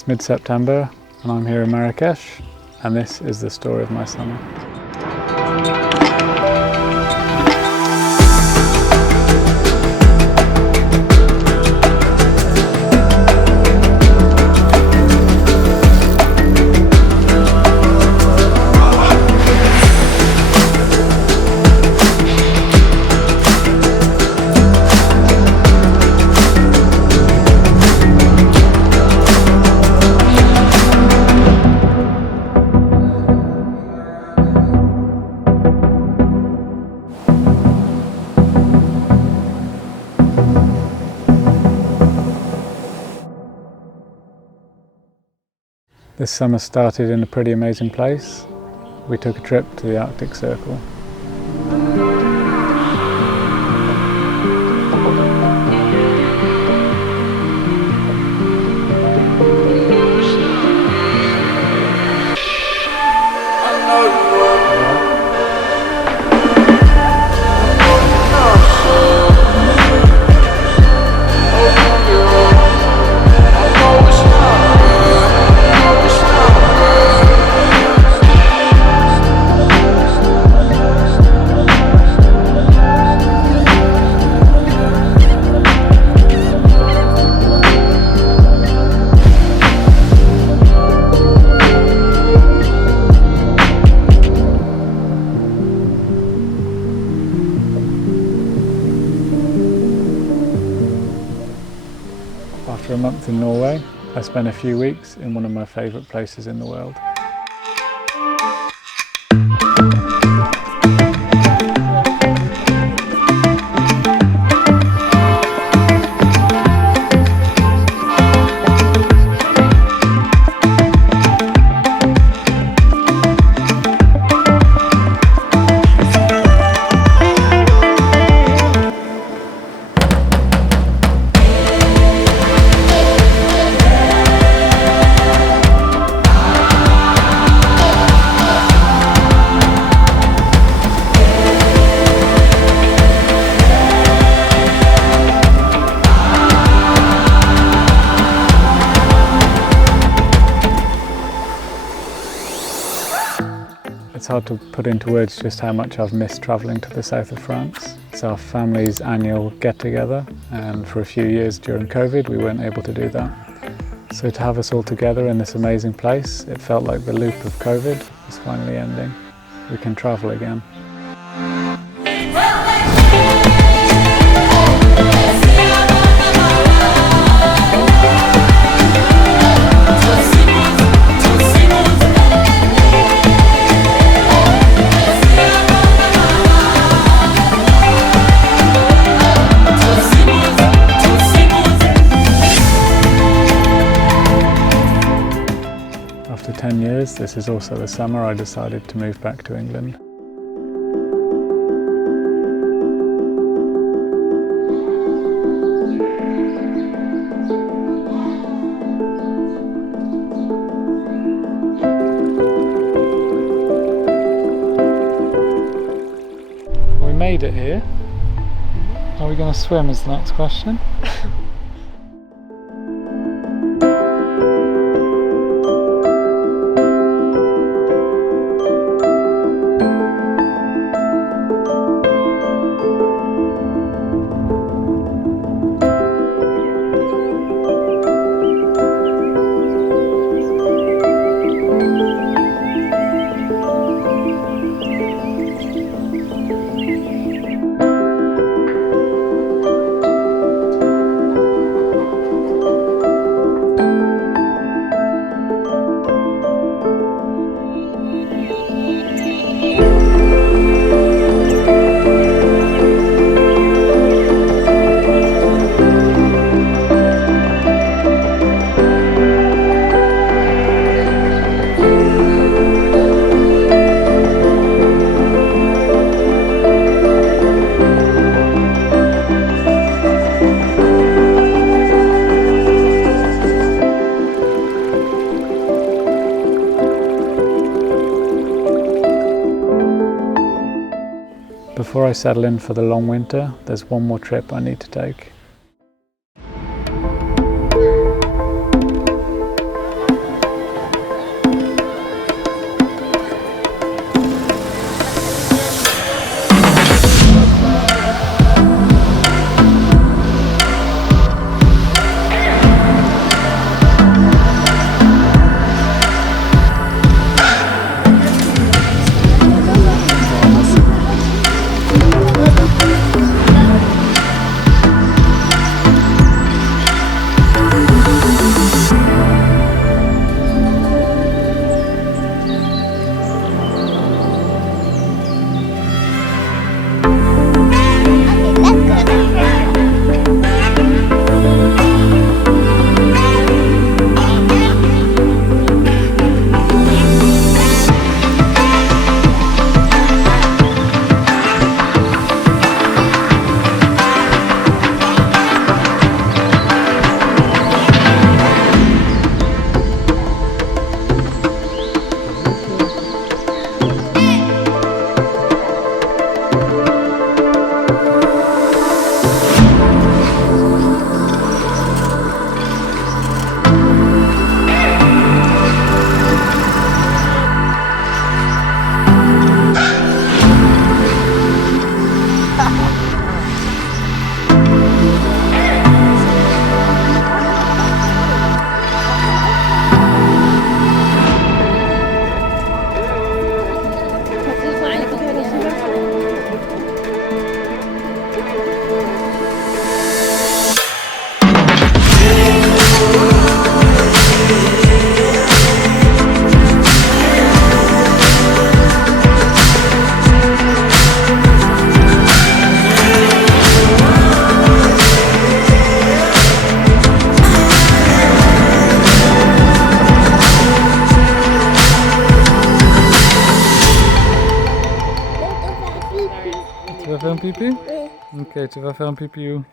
It's mid-September and I'm here in Marrakesh, and this is the story of my summer. This summer started in a pretty amazing place. We took a trip to the Arctic Circle. After a month in Norway, I spent a few weeks in one of my favourite places in the world. It's hard to put into words just how much I've missed travelling to the south of France. It's our family's annual get-together, and for a few years during COVID we weren't able to do that. So to have us all together in this amazing place, it felt like the loop of COVID was finally ending. We can travel again. After 10 years, this is also the summer I decided to move back to England. We made it here. Are we going to swim is the next question. Before I settle in for the long winter, there's one more trip I need to take. faire un pipi? Ok, tu vas faire un pipi où?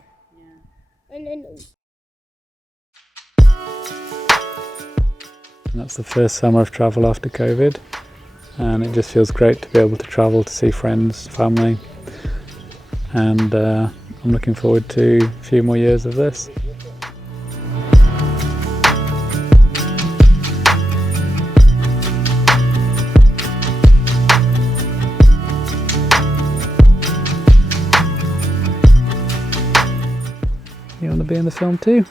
That's the first summer of travel after COVID, and it just feels great to be able to travel to see friends, family, and I'm looking forward to a few more years of this. You want to be in the film too?